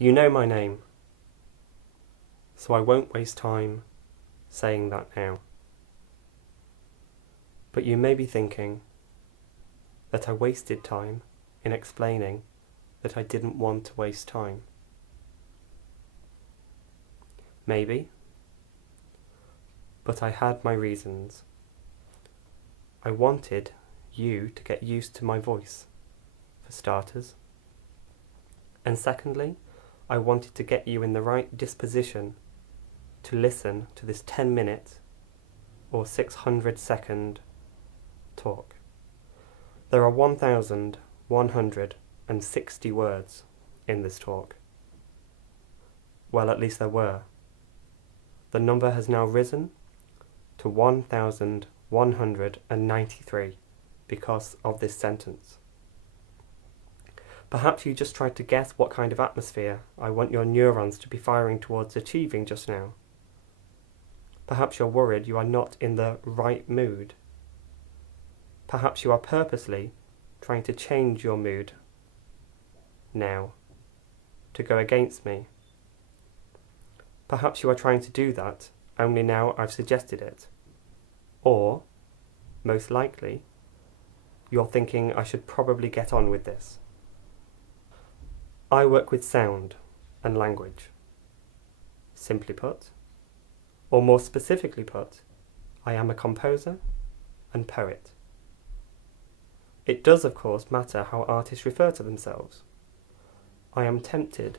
You know my name, so I won't waste time saying that now. But you may be thinking that I wasted time in explaining that I didn't want to waste time. Maybe, but I had my reasons. I wanted you to get used to my voice, for starters. And secondly, I wanted to get you in the right disposition to listen to this 10-minute or 600-second talk. There are 1,160 words in this talk. Well, at least there were. The number has now risen to 1,193 because of this sentence. Perhaps you just tried to guess what kind of atmosphere I want your neurons to be firing towards achieving just now. Perhaps you're worried you are not in the right mood. Perhaps you are purposely trying to change your mood now, to go against me. Perhaps you are trying to do that only now I've suggested it. Or, most likely, you're thinking I should probably get on with this. I work with sound and language. Simply put, or more specifically put, I am a composer and poet. It does, of course, matter how artists refer to themselves. I am tempted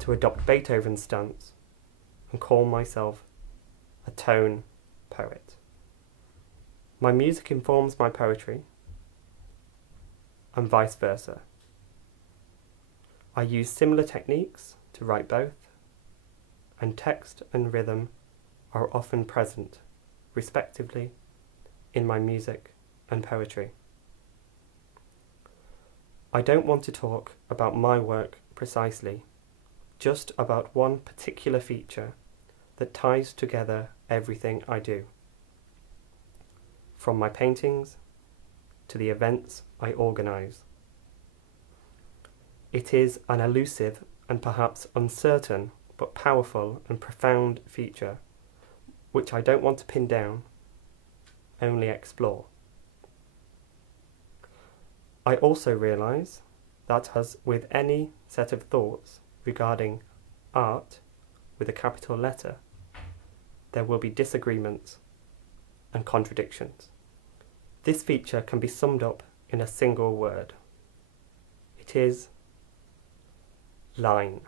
to adopt Beethoven's stance and call myself a tone poet. My music informs my poetry, and vice versa. I use similar techniques to write both, and text and rhythm are often present, respectively, in my music and poetry. I don't want to talk about my work precisely, just about one particular feature that ties together everything I do, from my paintings to the events I organise. It is an elusive and perhaps uncertain but powerful and profound feature which I don't want to pin down, only explore. I also realise that, as with any set of thoughts regarding art with a capital letter, there will be disagreements and contradictions. This feature can be summed up in a single word. It is line.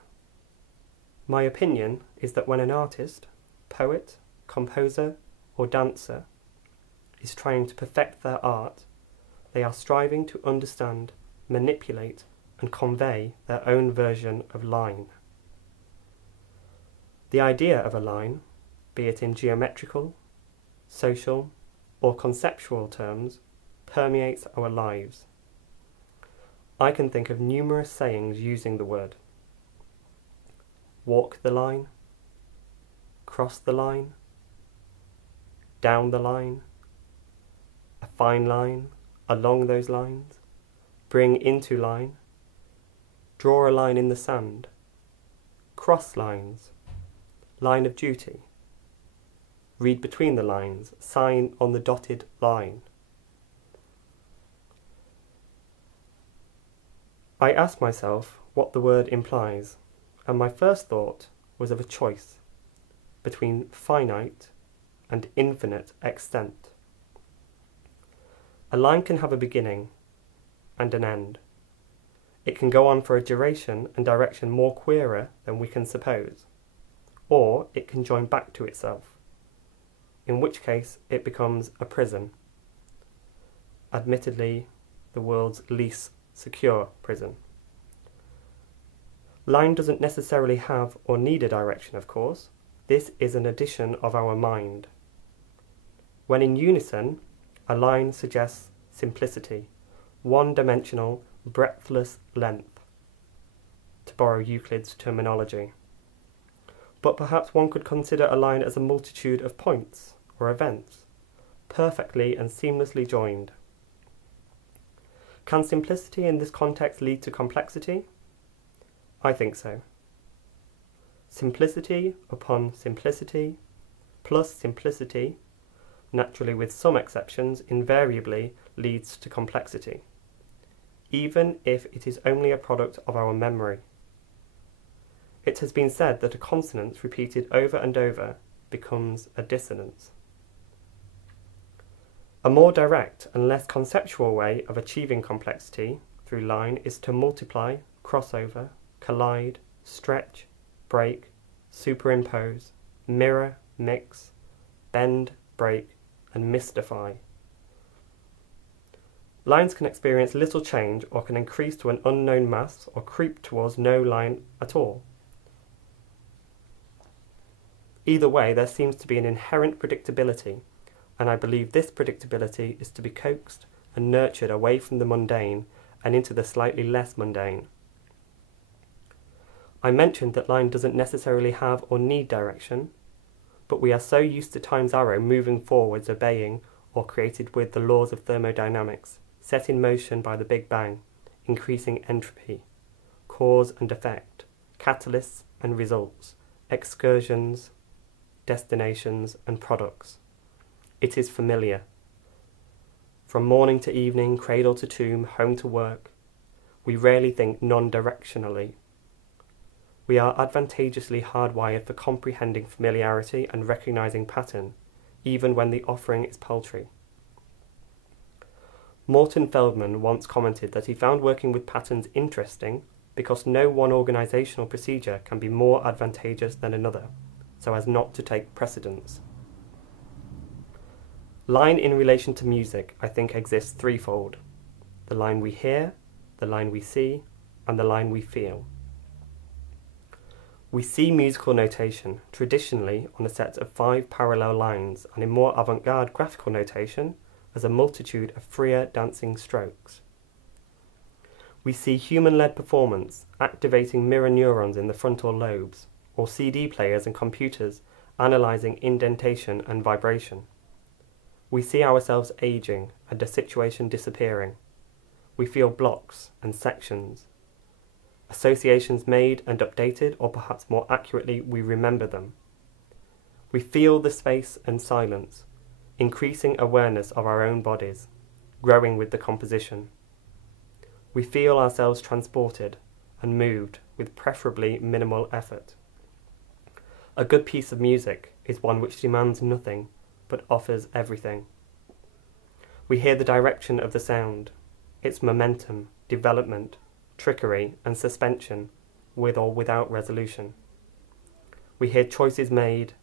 My opinion is that when an artist, poet, composer, or dancer is trying to perfect their art, they are striving to understand, manipulate, and convey their own version of line. The idea of a line, be it in geometrical, social, or conceptual terms, permeates our lives. I can think of numerous sayings using the word. Walk the line, cross the line, down the line, a fine line, along those lines, bring into line, draw a line in the sand, cross lines, line of duty, read between the lines, sign on the dotted line. I asked myself what the word implies, and my first thought was of a choice between finite and infinite extent. A line can have a beginning and an end. It can go on for a duration and direction more queerer than we can suppose, or it can join back to itself, in which case it becomes a prison, admittedly the world's least secure prison. Line doesn't necessarily have or need a direction, of course. This is an addition of our mind. When in unison, a line suggests simplicity, one-dimensional, breadthless length, to borrow Euclid's terminology. But perhaps one could consider a line as a multitude of points or events, perfectly and seamlessly joined. Can simplicity in this context lead to complexity? I think so. Simplicity upon simplicity plus simplicity, naturally with some exceptions, invariably leads to complexity, even if it is only a product of our memory. It has been said that a consonant repeated over and over becomes a dissonance. A more direct and less conceptual way of achieving complexity through line is to multiply, crossover, collide, stretch, break, superimpose, mirror, mix, bend, break, and mystify. Lines can experience little change or can increase to an unknown mass or creep towards no line at all. Either way, there seems to be an inherent predictability, and I believe this predictability is to be coaxed and nurtured away from the mundane and into the slightly less mundane. I mentioned that line doesn't necessarily have or need direction, but we are so used to time's arrow moving forwards, obeying or created with the laws of thermodynamics, set in motion by the Big Bang, increasing entropy, cause and effect, catalysts and results, excursions, destinations and products. It is familiar. From morning to evening, cradle to tomb, home to work, we rarely think non-directionally. We are advantageously hardwired for comprehending familiarity and recognizing pattern, even when the offering is paltry. Morton Feldman once commented that he found working with patterns interesting because no one organizational procedure can be more advantageous than another, so as not to take precedence. Line in relation to music, I think, exists threefold: the line we hear, the line we see, and the line we feel. We see musical notation traditionally on a set of 5 parallel lines, and in more avant-garde graphical notation as a multitude of freer dancing strokes. We see human-led performance activating mirror neurons in the frontal lobes, or CD players and computers analysing indentation and vibration. We see ourselves aging and a situation disappearing. We feel blocks and sections. Associations made and updated, or perhaps more accurately, we remember them. We feel the space and silence, increasing awareness of our own bodies, growing with the composition. We feel ourselves transported and moved with preferably minimal effort. A good piece of music is one which demands nothing, but offers everything. We hear the direction of the sound, its momentum, development, trickery and suspension, with or without resolution. We hear choices made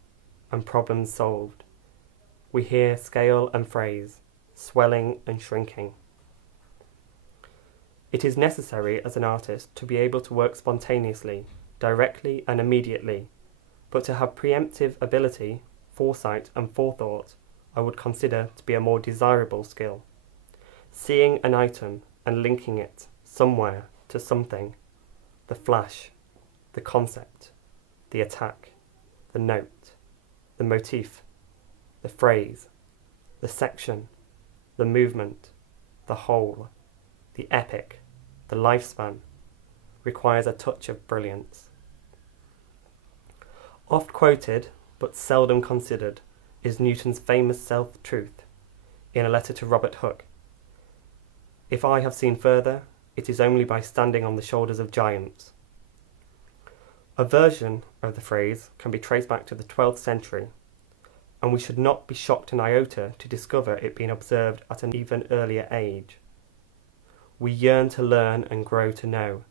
and problems solved. We hear scale and phrase, swelling and shrinking. It is necessary as an artist to be able to work spontaneously, directly and immediately, but to have preemptive ability, foresight and forethought I would consider to be a more desirable skill. Seeing an item and linking it somewhere to something, the flash, the concept, the attack, the note, the motif, the phrase, the section, the movement, the whole, the epic, the lifespan, requires a touch of brilliance. Oft quoted, but seldom considered, is Newton's famous self-truth, in a letter to Robert Hooke. If I have seen further, it is only by standing on the shoulders of giants. A version of the phrase can be traced back to the 12th century, and we should not be shocked an iota to discover it being observed at an even earlier age. We yearn to learn and grow to know.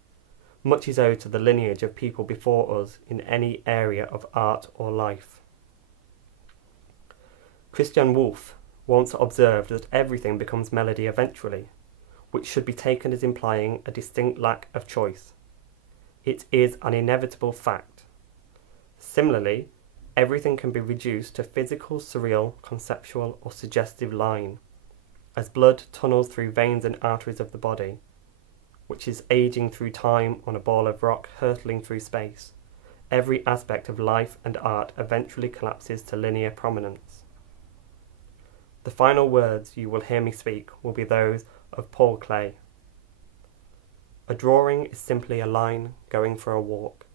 Much is owed to the lineage of people before us in any area of art or life. Christian Wolff once observed that everything becomes melody eventually, which should be taken as implying a distinct lack of choice. It is an inevitable fact. Similarly, everything can be reduced to physical, surreal, conceptual, or suggestive line, as blood tunnels through veins and arteries of the body, which is aging through time on a ball of rock hurtling through space. Every aspect of life and art eventually collapses to linear prominence. The final words you will hear me speak will be those of Paul Klee. A drawing is simply a line going for a walk.